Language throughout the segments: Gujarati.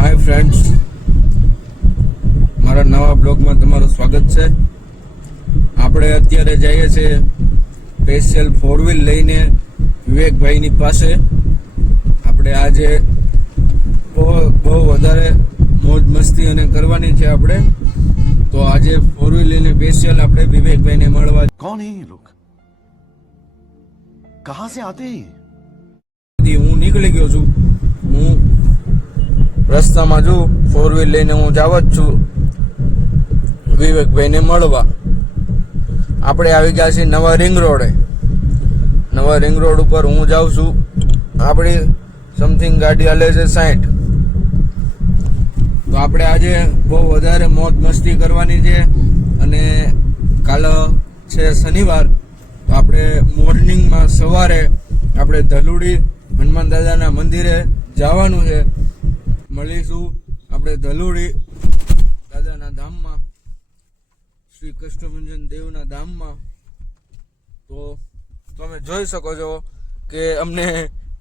હાય ફ્રેન્ડ્સ મારા નવા બ્લોગમાં તમારું સ્વાગત છે. આપણે અત્યારે જઈએ છીએ સ્પેશિયલ ફોર વ્હીલ લઈને વિવેકભાઈની પાસે. આપણે આજે બહુ બહુ વધારે મોજ મસ્તી અને કરવાની છે આપણે. તો આજે ફોર વ્હીલ લઈને સ્પેશિયલ આપણે વિવેકભાઈને મળવા કોણ હે કહા સે આતે હું નીકળી ગયો છું. રસ્તામાં જો ફોર વ્હીલ લઈને હું જાવ જ છું, વિવેકભાઈને મળવા. આપણે આવી ગયા છીએ નવા રિંગ રોડે નવા રિંગ રોડ ઉપર હું જાઉં છું. આપણી સમથિંગ ગાડી હાલે છે સાઠ તો આપણે આજે બહુ વધારે મોજ મસ્તી કરવાની છે અને કાલ છે શનિવાર. તો આપણે મોર્નિંગમાં સવારે આપણે ધલુડી હનુમાન દાદાના મંદિરે જવાનું છે. મળીશું. આપણે ધલુડી દાદાના ધામમાં, શ્રી કૃષ્ણભંજન દેવના ધામમાં. તો તમે જોઈ શકો છો કે અમને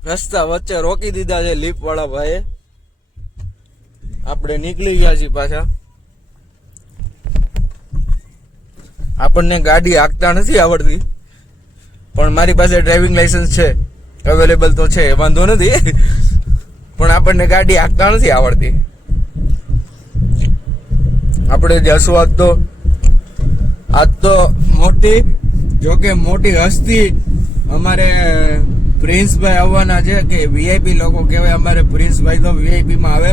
રસ્તા વચ્ચે રોકી દીધા છે લીપવાળા ભાઈએ. આપણે નીકળી ગયા છીએ પાછા. આપણને ગાડી હાંકતા નથી આવડતી, પણ મારી પાસે ડ્રાઇવિંગ લાઇસન્સ છે. અવેલેબલ તો છે, વાંધો નથી. પણ આપણને ગાડી હાંકતા નથી આવડતી. આપણે જશું આજ તો આજ તો મોટી જોકે મોટી હસ્તી અમારે પ્રિન્સભાઈ આવવાના છે, કે વીઆઈપી લોકો કહેવાય, અમારે પ્રિન્સભાઈ તો વીઆઈપીમાં આવે.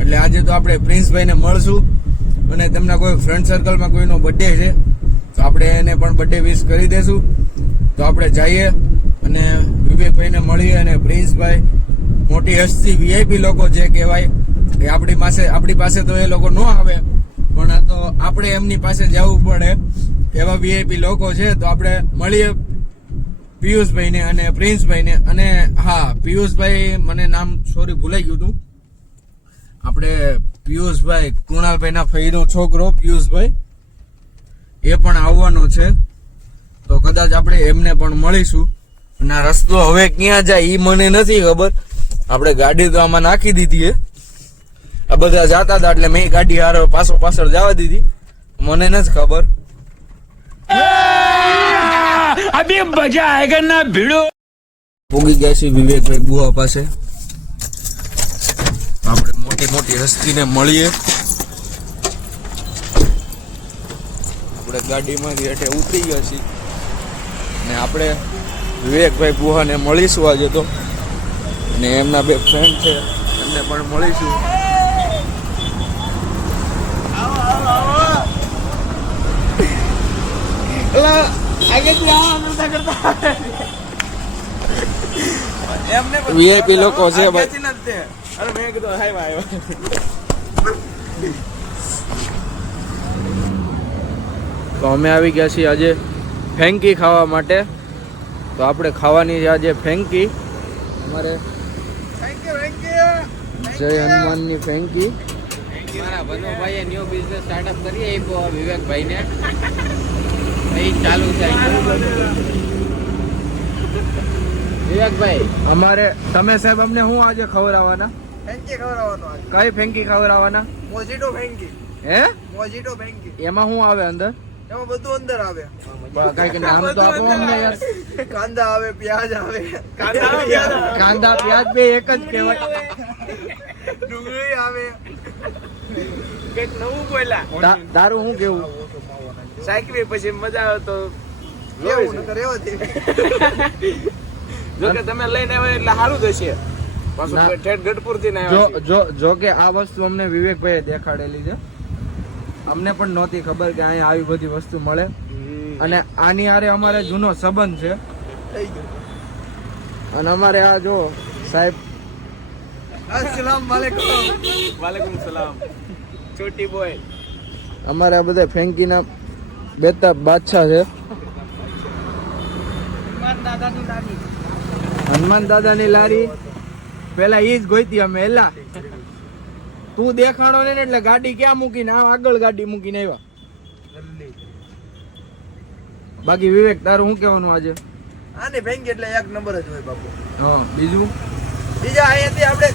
એટલે આજે તો આપણે પ્રિન્સભાઈને મળશું. અને તેમના કોઈ ફ્રેન્ડ સર્કલમાં કોઈનો બર્થડે છે, તો આપણે એને પણ બર્થડે વિશ કરી દેશું. તો આપણે જઈએ અને વિવેકભાઈને મળીએ અને પ્રિન્સભાઈ મોટી હસ્તી વીઆઈપી લોકો જે કહેવાય, એ આપણી પાસે આપણી પાસે તો એ લોકો ન આવે, પણ આ તો આપણે એમની પાસે જવું પડે. એવા વીઆઈપી લોકો છે, તો આપણે મળીએ પિયુષભાઈને અને પ્રિન્સભાઈને. અને હા, પિયુષભાઈ, મને નામ સોરી ભૂલાઈ ગયું હતું. આપણે પિયુષભાઈ, કૃણાલભાઈના ફઈનો છોકરો પિયુષભાઈ, એ પણ આવવાનો છે. તો કદાચ આપણે એમને પણ મળીશું. ના રસ્તો હવે ક્યાં જાય એ મને નથી ખબર. આપણે ગાડી તો આમાં નાખી દીધી એ આ બધા જાતા હતા એટલે મેં ગાડી હારો પાછો પાછળ જવા દીધી. મને ન જ ખબર. અભી મજા આયગા ના ભીડો? પૂગી ગયા છે વિવેકભાઈ ગુહા પાસે. આપણે મોટી મોટી હસ્તીને મળીએ. આપણે ગાડીમાંથી એટલે ઉતરી ગયા છીએ. ને આપણે વિવેકભાઈ ગુહાને મળીશું આજે તો. ને એમના બે ફ્રેન્ડ છે. એમને પણ મળીશું. વીઆઈપી લોકો છે ભાઈ. તો અમે આવી ગયા છીએ આજે ફેંકી ખાવા માટે. તો આપણે ખાવાની છે આજે ફેંકી. અમારે જય હનુમાનની ફેંકી મારા ભનુભાઈએ ન્યુ બિઝનેસ સ્ટાર્ટઅપ કરી આપ્યો વિવેકભાઈને. એ ચાલુ થાય. વિવેકભાઈ. અમારે તમે સાહેબ અમને શું આજે ખવડાવવાના? ફેંકી ખવડાવવાનો કઈ ફેંકી ખવડાવવાના? મોજીટો ફેંકી. હે? મોજીટો ફેંકી. એમાં શું આવે અંદર? એમાં બધું અંદર આવે. નામ તો આપો અમને યાર. કાંદા આવે પ્યાજ આવે. કાંદા પ્યાજ બે એક જ કહેવાય. ડુંગળી આવે. કંઈક નવું બોલા તારું શું કેવું? સાયકલી પછી મજા આવે તો એવું નકર એવો જો કે તમે લઈને આવ્યા એટલે સારું થશે ના. પાછું ઠેઠ ગઢપુરથી જો જો જો કે આ વસ્તુ અમને વિવેકભાઈએ દેખાડેલી છે. અમને પણ નહોતી ખબર કે અહીંયા આવી બધી વસ્તુ મળે. અને આની હારે અમારે જૂનો સંબંધ છે. થઈ ગયું. અને અમારે આ જો સાહેબ અસલામ વાલેકુમ. વાલેકુમ સલામ. છોટી બોય. અમારે આ બધા ફેંકીના બેતા બાદશાહ છે. હનુમાન દાદાની લારી. પેલા ઈ જ ગોઈતી અમે એલા. તું દેખાણો ને એટલે ગાડી ક્યાં મૂકીને આ આગળ ગાડી મૂકીને આવ્યા. બાકી વિવેક તારું શું કહેવાનું આજે? આની ફેંકી એટલે એક નંબર જ હોય બાપુ. હા બીજું? બીજા અહીંયાથી આપણે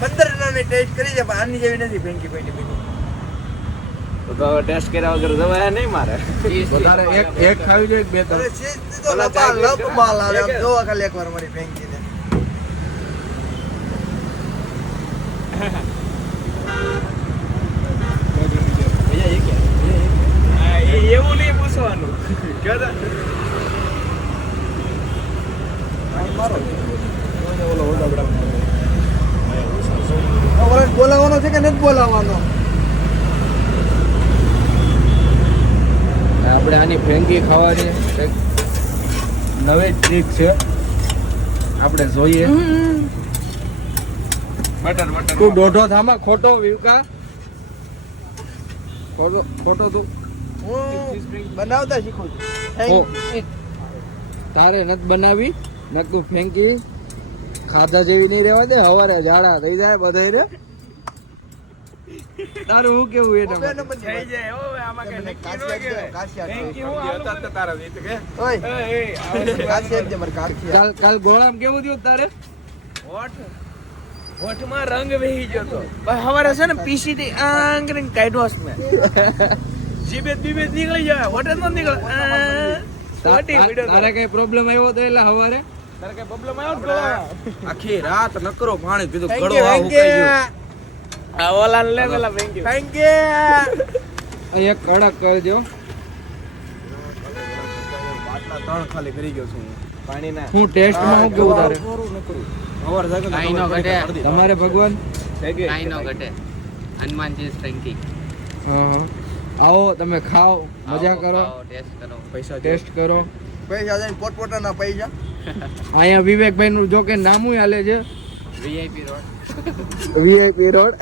પંદર જણાની ટેસ્ટ કરી છે પણ આની જેવી નથી ફેંકી કોઈની પેટી તો ટેસ્ટ કર્યા વગર જવાય નહીં મારે. વધારે એક એક ખાવી જોઈએ બે ત્રણ? લપા માલ આવે. જોવા ખાલી એકવાર મારી ફેંકીને એવું નહીં પૂછવાનું. કયો તો? બોલાવવાનો છે કે નથી બોલાવવાનો? આપણે આની ફેંકી ખાવાની કંઈક નવી ટ્રીક છે. આપણે જોઈએ. Butter butter. તું દોઢો થામા ખોટો વિવકા. ખોટો ખોટો તું. હું બનાવતા શીખું છું. તારે નથી બનાવી નક ફેંકી ખાધા જેવી નહીં રહેવા દે હવારે ઝાડા થઈ જાય બધાય રે. તારું શું કેવું એ તમે થઈ જાય હો, આમાં નક્કી ન હું તારા કે. ઓય. એ, મારે કાલ કાલ ગોળામ કેવું થયું તારે? હોઠ હોઠમાં રંગ વહી ગયો તો. હવારે છે ને પીસી થી આંગ કરીને કાઢ્યો છે મેં. જીભે બીબેત નીકળી જાય. હોટેલ જ નીકળે. તારે કઈ પ્રોબ્લેમ આવ્યો તો એટલે હવારે તારે કઈ પ્રોબ્લેમ આવ્યો તો આખી રાત નકરો પાણી પીધું. ગળો આ ઉકાઈ ગયો. આ ઓલા લે પેલા you. Thank you. એક કડક કરજો. બાટલા ત્રણ ખાલી કરી ગયો છું હું. પાણીના. હું ટેસ્ટમાં હું કેવું તારે? હવાર જાગે કાઈ નો ન ઘટે. તમારે ભગવાન? કાઈ નો ઘટે. હનુમાનજી ચીઝ ફ્રેન્કી હા હા. આવો તમે ખાઓ મજા કરો ટેસ્ટ કરો. પૈસા ટેસ્ટ કરો. પૈસા દઈને પોટપોટાના પૈસા. અહીંયા વિવેકભાઈ નું જોકે નામું હાલે છે. VIP road. VIP road.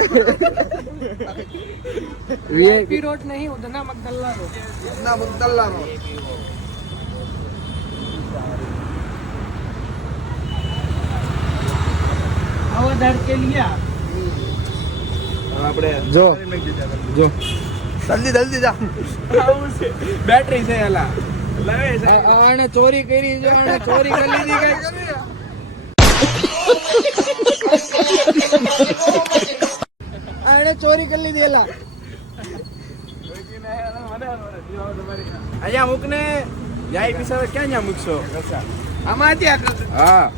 VIP road નહીં ઉધના મગદલ્લા રોડ. ઉધના મગદલ્લા રોડ. આવો દર કે લિયા. આપણે જો. જો. જલ્દી જલ્દી જા. બેટરી છે એલા. લાવે છે. આ- આ આણે ચોરી કરી જો આને ચોરી કરી લીધી કઈ આને ચોરી કરી લીધી એલા. અહીંયા મૂકને. જાય પીસા ક્યાં ત્યાં મૂકશો? આમાં ત્યાં હા.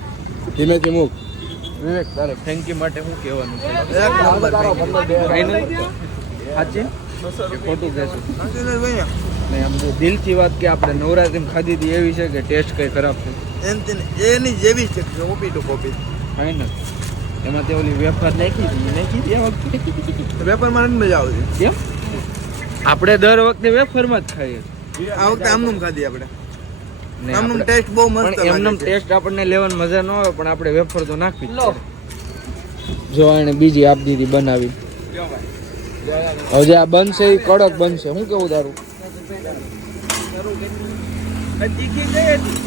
ધીમેથી મૂક. વિવેક તારે થેન્ક યુ માટે શું કહેવાનું છે. ફાઇનલ સાચી? ખોટું કહેશું નહીં આમ દિલથી વાત કે આપણે નવરાત્રી ખાધી હતી એવી છે કે ટેસ્ટ કંઈ ખરાબ છે? એમ તેને એની જેવી છે કોપી ટુ કોપી. ફાઇનલ એમાં તે ઓલી વેફર નાખી હતી નાખી હતી એ વખતે? વેફર નથી મજા આવતી. કેમ? આપણે દર વખતે વેફરમાં જ ખાઈએ. આ વખતે આમનું ખાધી આપણે. ને આમનું ટેસ્ટ બહુ મસ્ત એમનો ટેસ્ટ આપણને લેવાની મજા ન આવે પણ આપણે વેફર તો નાખવી જો એને બીજી આપી દીધી બનાવી. હવે જે આ બનશે એ કડક બનશે. શું કેવું તારું તીખી કઈ હતી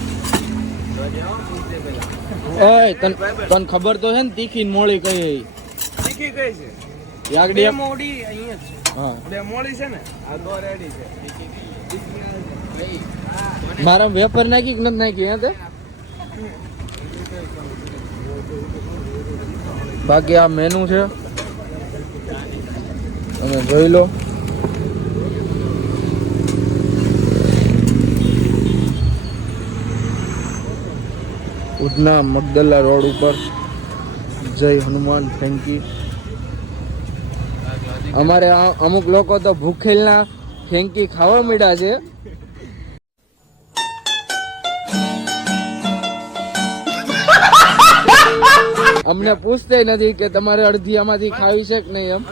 ઓય તન તને ખબર તો છે ને તીખી મોળી કઈ તીખી કઈ છે? યાગડી મોડી અહીંયા છે. હા. બે મોડી છે ને? આ દો રેડી છે. મારા વેફર નાખી કે નથી નાખી હે તે? બાકી આ મેનુ છે. તમે જોઈ લો. ઉધના મગદલ્લા રોડ ઉપર જય હનુમાન થેન્ક યુ અમારે અમુક લોકો તો ભૂખેલના ફેંકી ખાવા મળ્યા છે. અમને પૂછતે નથી કે તમારે અડધી આમાંથી ખાવી છે કે નહીં એમ?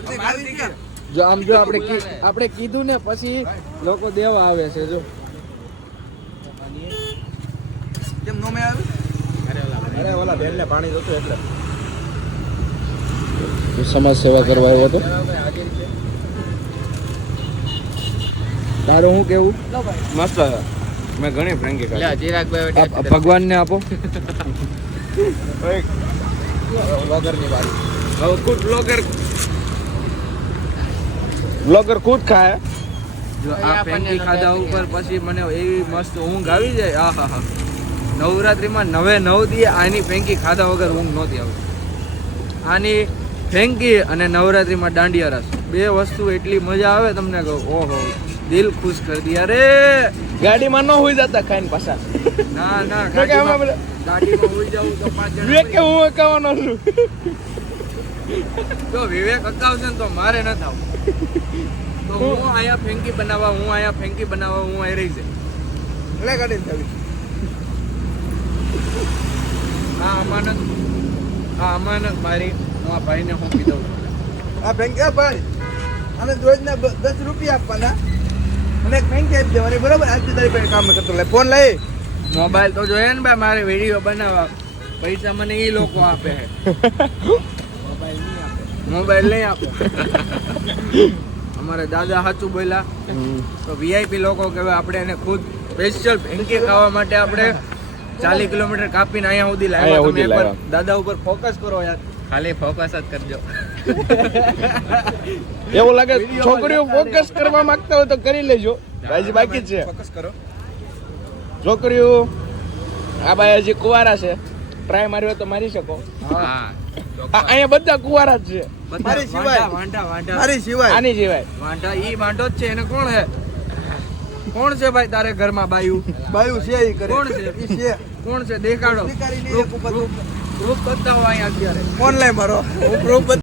જો આમ જો આપણે આપણે કીધું ને પછી લોકો દેવા આવે છે જો. કેમ નો મે આવ્યું અરે ઓલા બેન ને પાણી જોતું એટલે. હું સમાજ સેવા કરવા આવ્યો હતો. તારું શું કેવું? મસ્ત મેં ઘણી ફ્રેન્કી કરી ભગવાનને આપો. બ્લોગરની વારી હવે ખુદ બ્લોગર બ્લોગર ખુદ ખાય. જો આ પેન્ટી ખાધા ઉપર પછી મને એવી મસ્ત ઊંઘ આવી જાય. આ હા. હા નવરાત્રીમાં નવે નવ દી આની ફેંકી ખાધા વગર ઊંઘ નહોતી આવતી. આની ફેંકી અને નવરાત્રીમાં દાંડિયા રસ. બે વસ્તુ એટલી મજા આવે તમને કહું. ઓહો દિલ ખુશ કરી દી. અરે! ગાડીમાં ન હોઈ જતા ખાઈને પાછા. ના ના ગાડીમાં ગાડીમાં હોઈ જાવ તો પાંચ જણા કે હું કહેવાનો છું. જો વિવેક અકાવશે ને તો મારે ન થાવ. તો હું અહીંયા ફેંકી બનાવવા હું અહીંયા ફેંકી બનાવવા હું અહીં રહી છે લે ગાડી થવી આ અમાનત હા અમાનત મારી હું આ ભાઈને ફોંકી દઉં. આ આ ભાઈ અને રોજના દસ રૂપિયા આપવાના. અને ફેંકી આપી દેવાની બરાબર? આજથી તારી પાસે કામ કરતો. લે ફોન લઈ. મોબાઈલ તો જોઈએ ને ભાઈ મારે વીડિયો બનાવવા. પૈસા મને એ લોકો આપે મોબાઈલ નહીં આપો. અમારે દાદા સાચું બોલ્યા. તો વીઆઈપી લોકો કહેવાય આપણે એને ખુદ સ્પેશિયલ ભેંકી ખાવા માટે આપણે ચાલીસ કિલોમીટર કાપીને અહીંયા સુધી લાવ્યા. તમે એકવાર દાદા ઉપર ફોકસ કરો યાર. ખાલી ફોકસ જ કરજો. એવું લાગે છોકરીઓ ફોકસ કરવા માંગતા હોય તો કરી લેજો. હજી બાકી જ છે. ફોકસ કરો. છોકરીઓ આ ભાઈ હજી કુવારા છે. ટ્રાય માર્યો તો મારી શકો. હા. અહીંયા બધા કુવારા જ છે. મારી સિવાય. વાંઢા વાંઢા. મારી સિવાય. આની સિવાય. વાંઢા ઈ વાંઢો જ છે. એને કોણ હે? કોણ છે ભાઈ તારે ઘરમાં બાયુ? બાયુ છે ઈ કરે. કોણ છે? ઈ છે. કોણ છે? દેખાડો. પ્રૂફ પ્રૂફ- પ્રૂફ બતાવો અહીંયા અત્યારે. ફોન લઈ મારો. proof